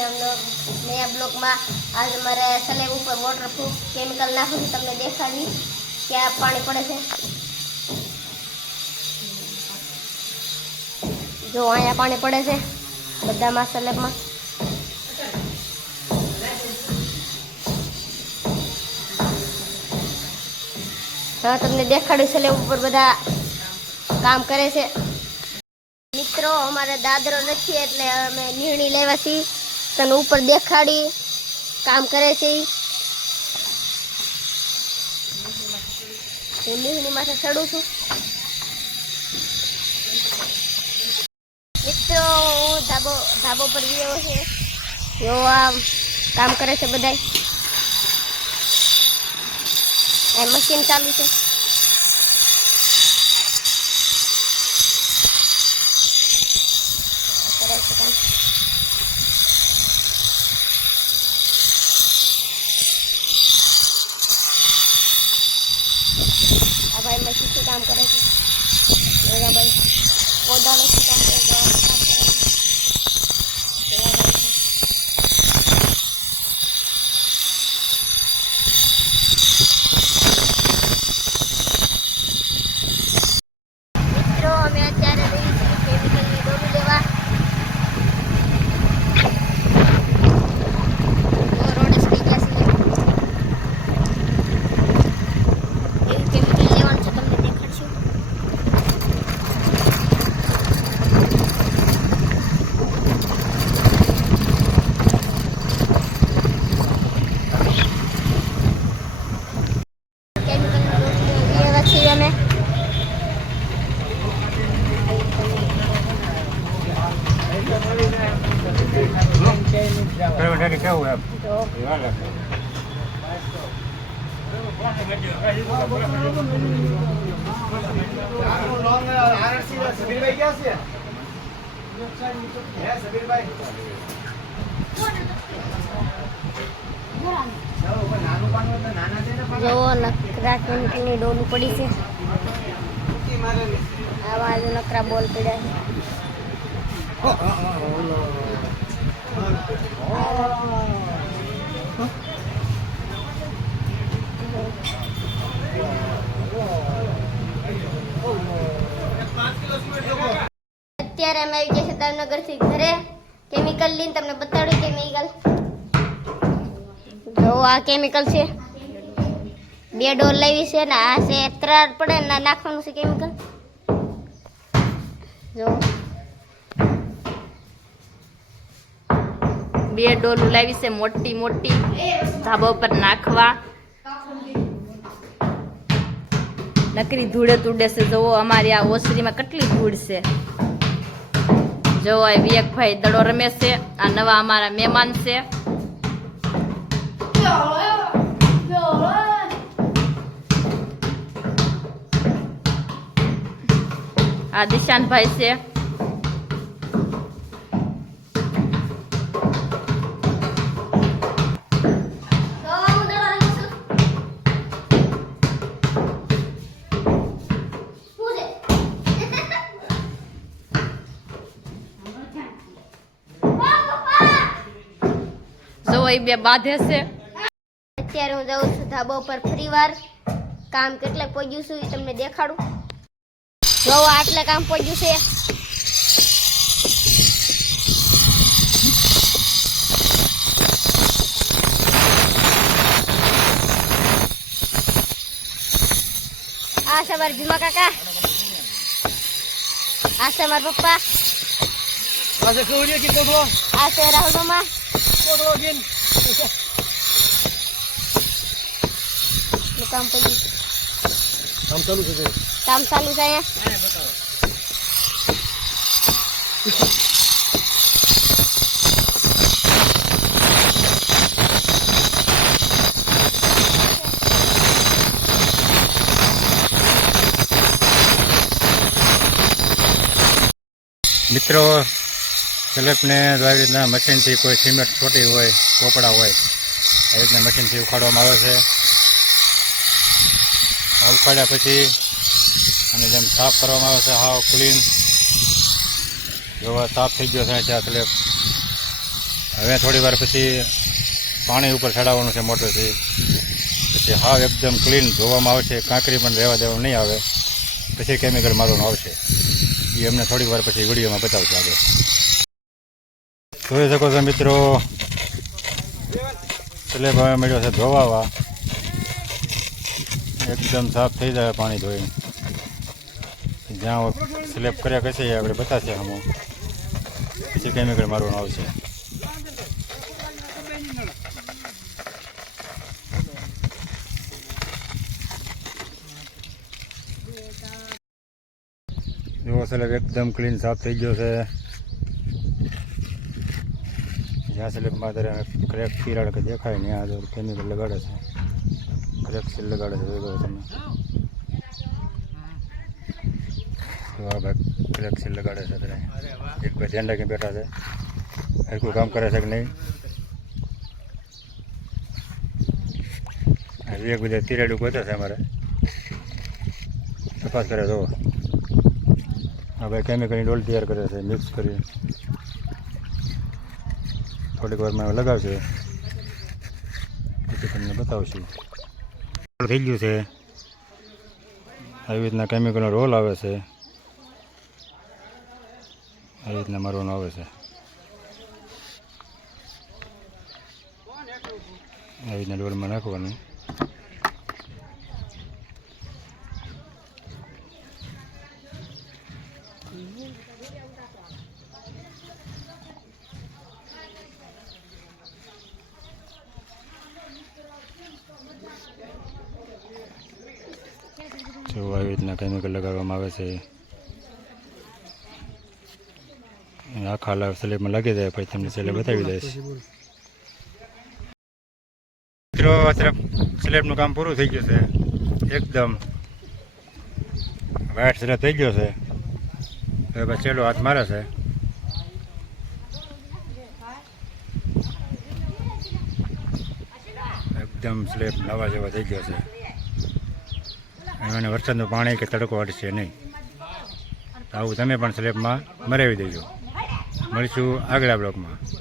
છે આજે મારે સ્લેબ ઉપર વોટરપ્રૂફ કેમિકલ નાખું છું, તમને દેખાડી. ક્યાં પાણી પડે છે? જો, અહીંયા પાણી પડે છે, બધામાં સલેબમાં. હા, તમને દેખાડ્યું, સલેબ ઉપર બધા કામ કરે છે. મિત્રો, અમારે દાદરો નથી, એટલે અમે નિર્ણય લેવા છીએ તને ઉપર દેખાડી, કામ કરે છે. હું લીહની માથે ચડું છું. મિત્રો હું ધાબો ધાબો પર ગયો છે. જો આ કામ કરે છે બધા એ મશીન ચાલુ છે કરે છે કામ આ ભાઈ મશીનથી કામ કરે છે. દાદાભાઈ ભાઈ શું કામ કરે છે આનું કામ કરે છે એવા ભાઈ છે. મિત્રો અમે અત્યારે રહી છીએ કેમિકલની દોરી લેવા જો રોડ સડી ગયા છે એવું કેમિકલ લેવાનું છે તમને દેખાડશું કેમિકલની દોરી લેવા છીએ અમે કેવું કેવું એમ જો સમીરભાઈ ક્યાં છે હે સમીરભાઈ ચાલો, કોઈ નાનું પાનું એટલે નાના છે ને પાના? જો નકરા કેમિકલની ડોલું પડી છે આવા જ નકરા બોલ પડ્યા છે અત્યારે અમે આવી ગયા છે દામનગરથી ઘરે. કેમિકલ લઈને તમને બતાડું કેમિકલ જો આ કેમિકલ છે. બે ડોલ લાવી છે ને આ છે, ત્રણ પડે ને આ નાખવાનું છે કેમિકલ જો. બે ડોલું લાવી છે મોટી મોટી. ધાબા ઉપર નાખવા. નકરી ધૂળે તૂડે છે. જોવો અમારી આ ઓસરીમાં કેટલી ધૂળ છે. જોવો આ વિવેકભાઈ દડો રમે છે. આ નવા અમારા મહેમાન છે. આ દિશાનભાઈ છે. જોવો એ બે બાંધે છે. અત્યારે હું જાઉં છું ધાબા ઉપર ફરીવાર. કામ કેટલે પહોંચ્યું છું એ તમને દેખાડું. જો આટલે કામ પહોંચ્યું છે. આ છે મારા ભીમા કાકા. આ છે મારા પપ્પા. પાસે કવડીએ કીધો તો આ છે રાહુલ મામા. કોટલો બેનનું કામ પડી કામ ચાલુ છે કામ ચાલુ છે અહીંયા? મિત્રો સ્લેબને આવી રીતના મશીનથી કોઈ સિમેન્ટ છોટી હોય, પોપડા હોય, આવી રીતના મશીનથી ઉખાડવામાં આવે છે. આ ઉખાડ્યા પછી અને જેમ સાફ કરવામાં આવે છે, હાવ ક્લીન જોવા સાફ થઈ ગયો છે ત્યાં સ્લેબ હવે થોડી વાર પછી પાણી ઉપર ચડાવવાનું છે મોટરથી. પછી હાવ એકદમ ક્લીન ધોવામાં આવશે કાંકરી પણ રહેવા દેવાનું નહીં આવે. પછી કેમિકલ મારવાનું આવશે એ અમને થોડી વાર પછી વિડીયોમાં બતાવશે આગળ. જોઈ શકો છો મિત્રો, એટલે ભાવે મળ્યો છે ધોવાવા. એકદમ સાફ થઈ જાય પાણી ધોઈને. જ્યાં સ્લેપ કર્યા કશે આપણે બતાશે હમો. પછી કેમિકલ મારવાનું આવશે. જુઓ સ્લેબ એકદમ ક્લીન સાફ થઈ ગયો છે. જ્યાં સ્લેબમાં અત્યારે ક્રેક તિરાડ કે દેખાય ને આ કેમિકલ લગાડે છે. ક્રેક સીલ લગાડે છે, જોઈ તમે. તો આ ભાઈ ક્રેક સીલ લગાડે છે અત્યારે. એક ભાઈ ધ્યાન રાખીને બેઠા છે. હરકું કામ કરે છે કે નહીં? હવે એક બધા તિરાડું ગોતે છે અમારે. તપાસ કરે તો આ ભાઈ કેમિકલની ડોલ તૈયાર કરે છે મિક્સ કરી થોડીક વારમાં લગાવશે. પછી તમને બતાવશું. થઈ ગયું છે. આવી રીતના કેમિકલનો રોલ આવે છે. આવી રીતના મારવાનો આવે છે. આવી રીતના ડોલમાં નાખવાનું. આવી રીતના કેમિકલ લગાડવામાં આવે છે. આખા લા- સ્લેબમાં લાગી જાય પછી તમને સ્લેબ બતાવી દઈશ. મિત્રો, અત્યારે સ્લેબનું કામ પૂરું થઈ ગયું છે. એકદમ વાઇટ સ્લેબ થઈ ગયો છે. હવે છેલ્લો હાથ મારે છે. એકદમ સ્લેબ નવા જેવા થઈ ગયો છે. અને વરસાદનું પાણી કે તડકો અડશે નહીં. આવું તમે પણ સ્લેબમાં મરાવી દેજો. મળીશું આગલા બ્લોકમાં.